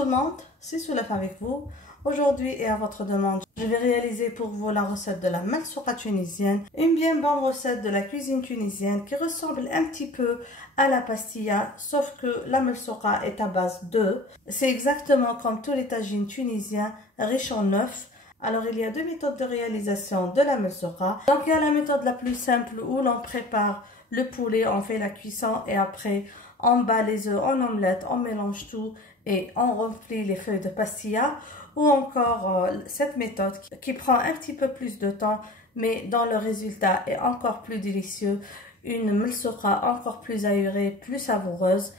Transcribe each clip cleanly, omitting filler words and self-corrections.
tout le monde, c'est Soulef avec vous. Aujourd'hui et à votre demande, je vais réaliser pour vous la recette de la malsoqa tunisienne, une bien bonne recette de la cuisine tunisienne qui ressemble un petit peu à la pastilla, sauf que la malsoqa est à base d'œufs. C'est exactement comme tous les tagines tunisiens, riches en œufs. Alors il y a deux méthodes de réalisation de la malsoqa. Donc il y a la méthode la plus simple où l'on prépare le poulet, on fait la cuisson et après on bat les œufs en omelette, on mélange tout et on remplit les feuilles de pastilla. Ou encore cette méthode qui prend un petit peu plus de temps mais dont le résultat est encore plus délicieux, une malsoqa encore plus aérée, plus savoureuse.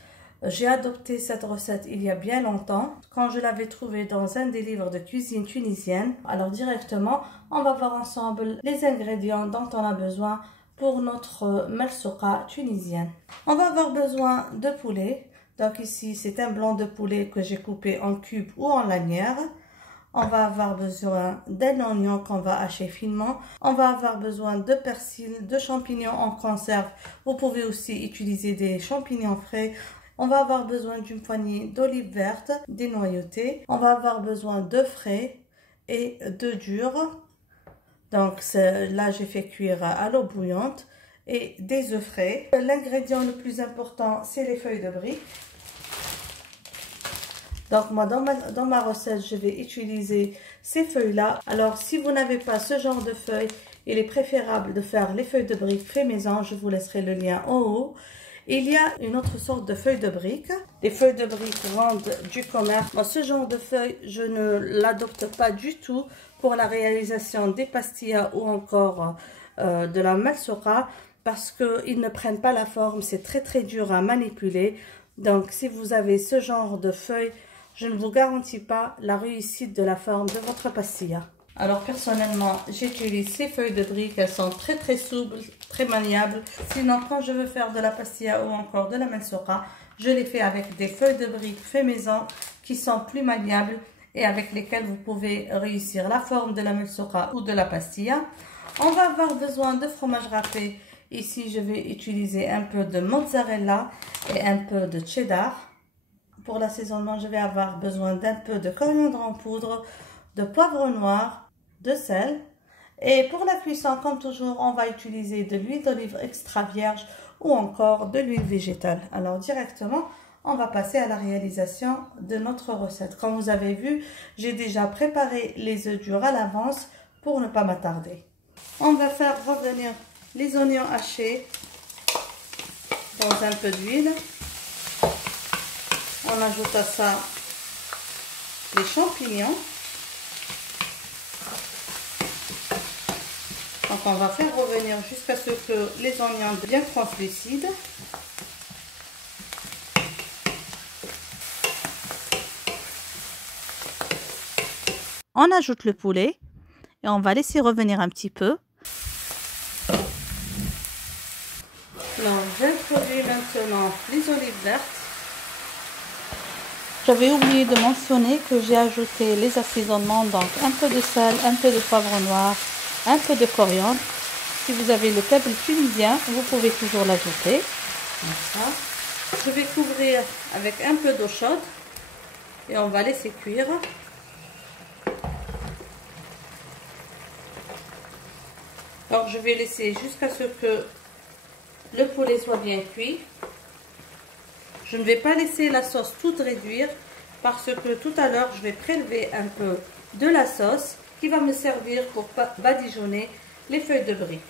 J'ai adopté cette recette il y a bien longtemps quand je l'avais trouvée dans un des livres de cuisine tunisienne. Alors directement on va voir ensemble les ingrédients dont on a besoin pour notre malsoqa tunisienne. On va avoir besoin de poulet. Donc ici c'est un blanc de poulet que j'ai coupé en cubes ou en lanières. On va avoir besoin d'un oignon qu'on va hacher finement. On va avoir besoin de persil, de champignons en conserve. Vous pouvez aussi utiliser des champignons frais. On va avoir besoin d'une poignée d'olives vertes dénoyautées. On va avoir besoin de frais et de dur. Donc là j'ai fait cuire à l'eau bouillante et des œufs frais. L'ingrédient le plus important c'est les feuilles de briques. Donc moi dans ma recette je vais utiliser ces feuilles là. Alors si vous n'avez pas ce genre de feuilles, il est préférable de faire les feuilles de briques fait maison. Je vous laisserai le lien en haut. Il y a une autre sorte de feuilles de briques. Les feuilles de briques vendent du commerce. Moi, ce genre de feuilles, je ne l'adopte pas du tout pour la réalisation des pastillas ou encore de la malsoqa parce qu'ils ne prennent pas la forme. C'est très dur à manipuler. Donc, si vous avez ce genre de feuilles, je ne vous garantis pas la réussite de la forme de votre pastilla. Alors personnellement, j'utilise ces feuilles de briques, elles sont très souples, très maniables. Sinon, quand je veux faire de la pastilla ou encore de la malsoqa, je les fais avec des feuilles de briques fait maison qui sont plus maniables et avec lesquelles vous pouvez réussir la forme de la malsoqa ou de la pastilla. On va avoir besoin de fromage râpé. Ici, je vais utiliser un peu de mozzarella et un peu de cheddar. Pour l'assaisonnement, je vais avoir besoin d'un peu de coriandre en poudre, de poivre noir, de sel. Et pour la cuisson, comme toujours, on va utiliser de l'huile d'olive extra vierge ou encore de l'huile végétale. Alors directement, on va passer à la réalisation de notre recette. Comme vous avez vu, j'ai déjà préparé les œufs durs à l'avance pour ne pas m'attarder. On va faire revenir les oignons hachés dans un peu d'huile. On ajoute à ça les champignons. Donc on va faire revenir jusqu'à ce que les oignons deviennent translucides. On ajoute le poulet et on va laisser revenir un petit peu. J'introduis maintenant les olives vertes. J'avais oublié de mentionner que j'ai ajouté les assaisonnements, donc un peu de sel, un peu de poivre noir, un peu de coriandre. Si vous avez le câble tunisien, vous pouvez toujours l'ajouter. Comme ça. Je vais couvrir avec un peu d'eau chaude et on va laisser cuire. Alors je vais laisser jusqu'à ce que le poulet soit bien cuit. Je ne vais pas laisser la sauce toute réduire parce que tout à l'heure, je vais prélever un peu de la sauce qui va me servir pour badigeonner les feuilles de briques.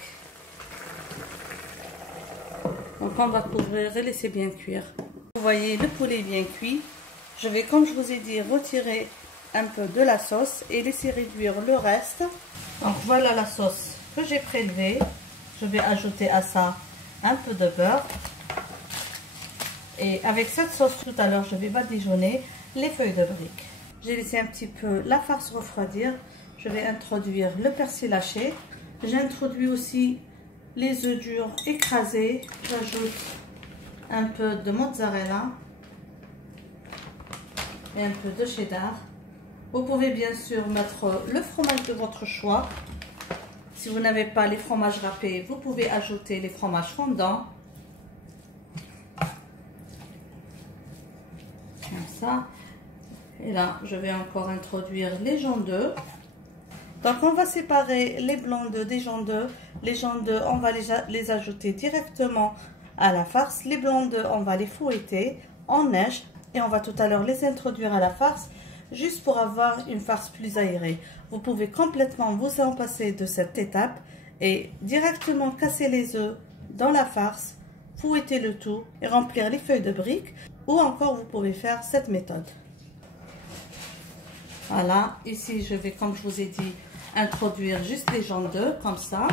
Donc on va couvrir et laisser bien cuire. Vous voyez, le poulet bien cuit. Je vais, comme je vous ai dit, retirer un peu de la sauce et laisser réduire le reste. Donc voilà la sauce que j'ai prélevée. Je vais ajouter à ça un peu de beurre. Et avec cette sauce tout à l'heure, je vais badigeonner les feuilles de briques. J'ai laissé un petit peu la farce refroidir. Je vais introduire le persil haché. J'introduis aussi les œufs durs écrasés. J'ajoute un peu de mozzarella et un peu de cheddar. Vous pouvez bien sûr mettre le fromage de votre choix. Si vous n'avez pas les fromages râpés, vous pouvez ajouter les fromages fondants. Comme ça. Et là, je vais encore introduire les jaunes d'œufs. Donc, on va séparer les blancs d'œufs des jaunes d'œufs. Les jaunes d'œufs, on va les ajouter directement à la farce. Les blancs d'œufs, on va les fouetter en neige. Et on va tout à l'heure les introduire à la farce, juste pour avoir une farce plus aérée. Vous pouvez complètement vous en passer de cette étape et directement casser les œufs dans la farce, fouetter le tout et remplir les feuilles de briques. Ou encore, vous pouvez faire cette méthode. Voilà, ici je vais, comme je vous ai dit, introduire juste les jaunes d'œufs, comme ça.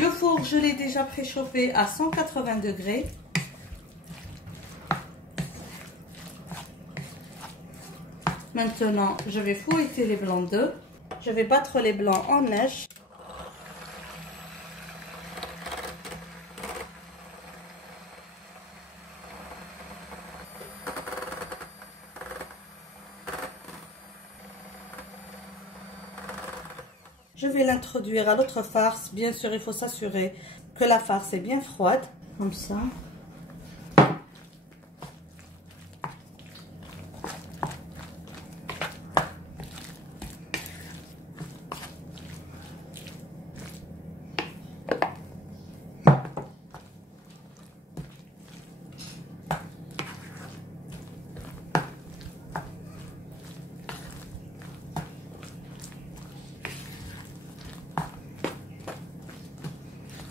Le four, je l'ai déjà préchauffé à 180 degrés. Maintenant, je vais fouetter les blancs d'œufs. Je vais battre les blancs en neige. Je vais l'introduire à l'autre farce. Bien sûr, il faut s'assurer que la farce est bien froide, comme ça.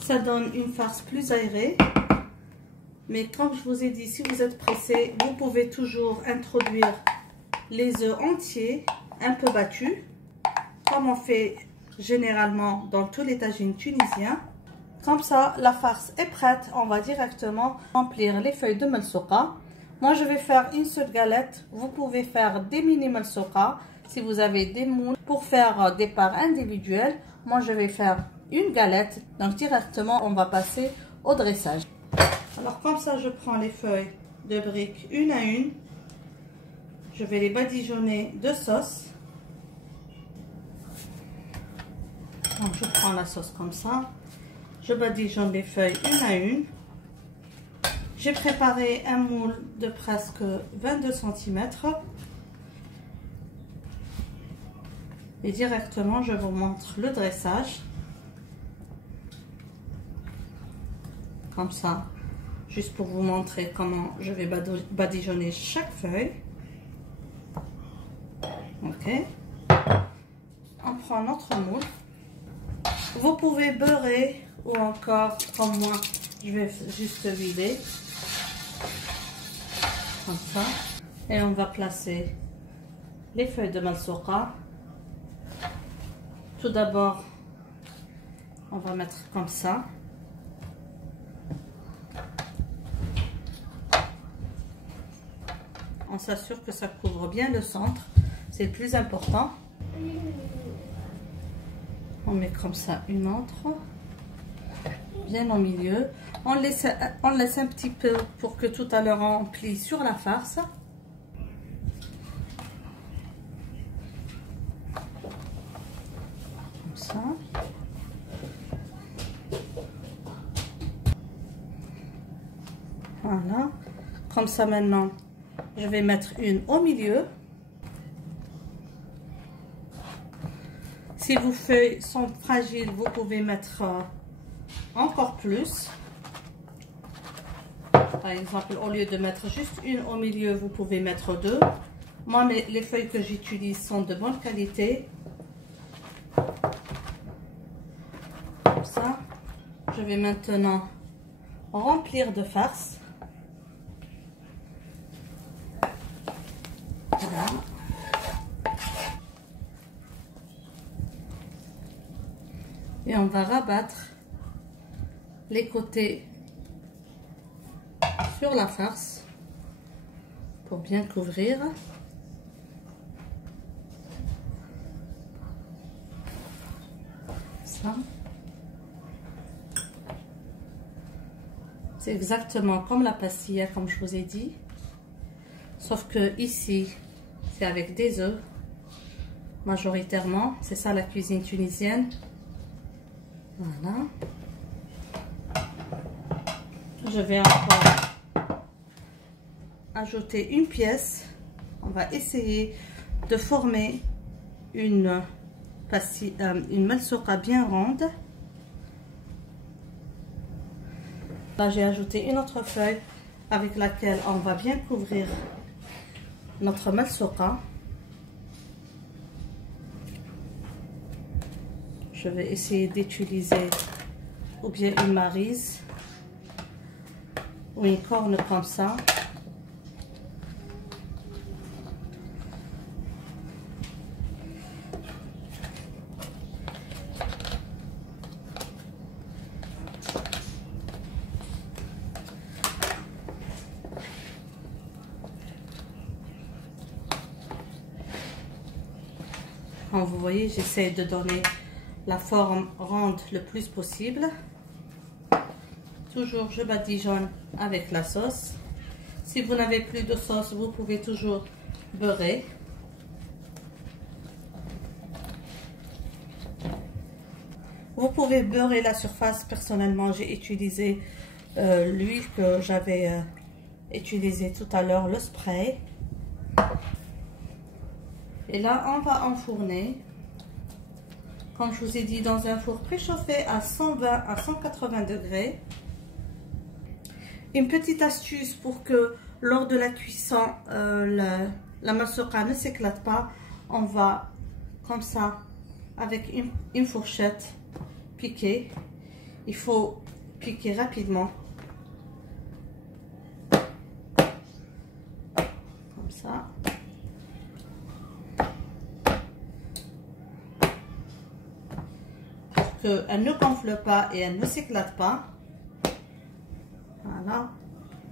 Ça donne une farce plus aérée, mais comme je vous ai dit, si vous êtes pressé, vous pouvez toujours introduire les œufs entiers un peu battus, comme on fait généralement dans tous les tagines tunisiens. Comme ça, la farce est prête. On va directement remplir les feuilles de malsouqa. Moi, je vais faire une seule galette. Vous pouvez faire des mini malsouqa si vous avez des moules pour faire des parts individuelles. Moi, je vais faire une galette. Donc, directement, on va passer au dressage. Alors, comme ça, je prends les feuilles de briques une à une. Je vais les badigeonner de sauce. Donc, je prends la sauce comme ça. Je badigeonne les feuilles une à une. J'ai préparé un moule de presque 22 cm. Et directement, je vous montre le dressage. Comme ça, juste pour vous montrer comment je vais badigeonner chaque feuille. Ok. On prend notre moule. Vous pouvez beurrer ou encore, comme moi, je vais juste vider. Comme ça. Et on va placer les feuilles de malsouqa. Tout d'abord, on va mettre comme ça. On s'assure que ça couvre bien le centre. C'est le plus important. On met comme ça une autre. Bien au milieu. On laisse un petit peu pour que tout à l'heure on plie sur la farce. Comme ça. Voilà. Comme ça maintenant, je vais mettre une au milieu. Si vos feuilles sont fragiles, vous pouvez mettre encore plus. Par exemple, au lieu de mettre juste une au milieu, vous pouvez mettre deux. Moi, les feuilles que j'utilise sont de bonne qualité. Comme ça. Je vais maintenant remplir de farce. Voilà. Et on va rabattre les côtés sur la farce pour bien couvrir. Ça. C'est exactement comme la pastilla, comme je vous ai dit. Sauf que ici, c'est avec des œufs. Majoritairement, c'est ça la cuisine tunisienne. Voilà. Je vais encore ajouter une pièce on va essayer de former une malsouqa bien ronde. Là, j'ai ajouté une autre feuille avec laquelle on va bien couvrir notre malsouqa. Je vais essayer d'utiliser ou bien une maryse ou une corne comme ça. Comme vous voyez, j'essaie de donner la forme ronde le plus possible. Toujours, je badigeonne avec la sauce. Si vous n'avez plus de sauce, vous pouvez toujours beurrer. Vous pouvez beurrer la surface. Personnellement, j'ai utilisé l'huile que j'avais utilisée tout à l'heure, le spray. Et là, on va enfourner, comme je vous ai dit, dans un four préchauffé à 120 à 180 degrés. Une petite astuce pour que lors de la cuisson, la malsouqa ne s'éclate pas. On va, comme ça, avec une fourchette, piquer. Il faut piquer rapidement. Comme ça. Qu'elle ne gonfle pas et elle ne s'éclate pas. Voilà.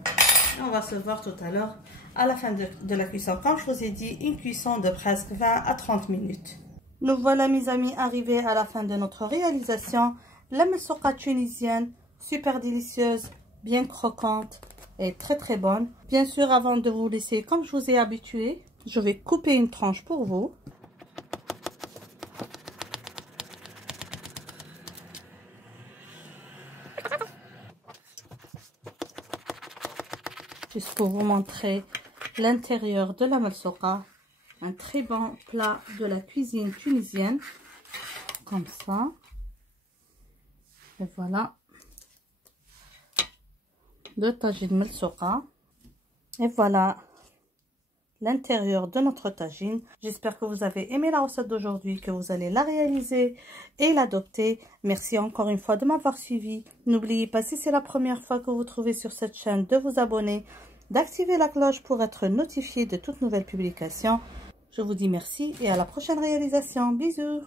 Et on va se voir tout à l'heure à la fin de la cuisson. Comme je vous ai dit, une cuisson de presque 20 à 30 minutes. Nous voilà, mes amis, arrivés à la fin de notre réalisation. La malsouqa tunisienne, super délicieuse, bien croquante et très très bonne. Bien sûr, avant de vous laisser, comme je vous ai habitué, je vais couper une tranche pour vous. Juste pour vous montrer l'intérieur de la malsouqa. Un très bon plat de la cuisine tunisienne. Comme ça. Et voilà. Le tagine malsouqa. Et voilà l'intérieur de notre tagine. J'espère que vous avez aimé la recette d'aujourd'hui, que vous allez la réaliser et l'adopter. Merci encore une fois de m'avoir suivi. N'oubliez pas, si c'est la première fois que vous trouvez sur cette chaîne, de vous abonner, d'activer la cloche pour être notifié de toute nouvelle publication. Je vous dis merci et à la prochaine réalisation. Bisous.